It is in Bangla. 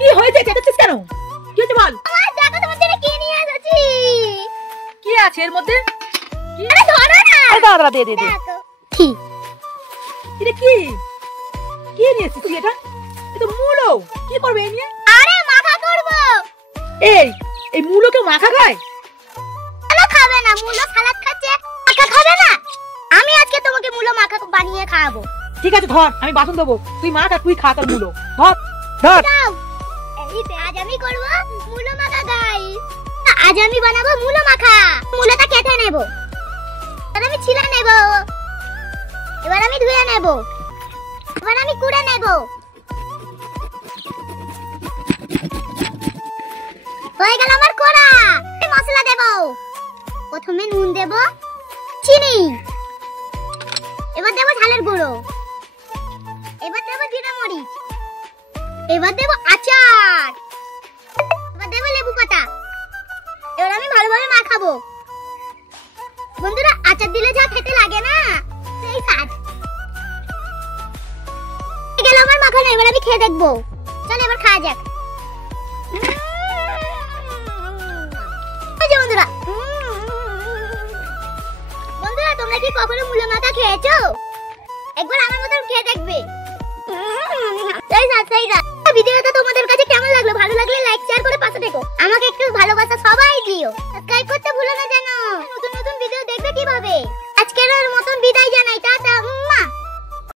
কি হয়েছে? চেঁচাচ্ছিস কেন? কি হয়েছে বল? আমার দেখো তোমার জন্য কি নিয়ে এসেছি। কি আছে এর মধ্যে? আরে ধরো না। আরে দাঁড়া দে দে দে। দেখো কি এটা কি? কি নিয়ে এসেছিস তুই এটা? এটা মূলো। কি করবে এই নিয়ে? আরে মাখা করব। এই মূলোকে মাখা খায়? কেন খাবে না? মুলো সালাদ খাচ্ছে, মাখা খাবে না? আমি আজকে তোমাকে মুলো মাখা বানিয়ে খাওয়াবো। ঠিক আছে ধর, আমি বাসন দেবো, তুই মাখা তুই খা তোর মূলো। ধর ধর। দাও। আজ আমি করব মুলো মাখা গাই। আজ আমি বানাবো মুলো মাখা। মুলোটা কেটে নেব, এবার আমি ছিলে নেব, এবার আমি ধুয়ে নেব, এবার আমি কুড়ে নেব। হয়ে গেল আমার কোড়া। মশলা দেব, প্রথমে নুন দেব, চিনি, এবার দেব ঝালের গুঁড়ো, এবার দেব জিরা মরিচ, এবার দেব আচার, এবার দেব লেবু পাতা। এবার আমি ভালোভাবে মাখাবো। বন্ধুরা, আচার দিলে যা খেতে লাগে না সেই স্বাদ। গেল আমার মাখানো, এবার আমি খেয়ে দেখবো। চল এবার খাওয়া যাক। বন্ধুরা, বন্ধুরা তোমরা কি কখনো মুলো মাখা খেয়েছো? একবার আমার মতন খেয়ে দেখবে। ভিডিওটা তোমাদের কাছে কেমন লাগলো? ভালো লাগলে লাইক শেয়ার করে পাশে থেকো। আমাকে একটু ভালোবাসা সবাই দিও। সাবস্ক্রাইব করতে ভুলো না যেন।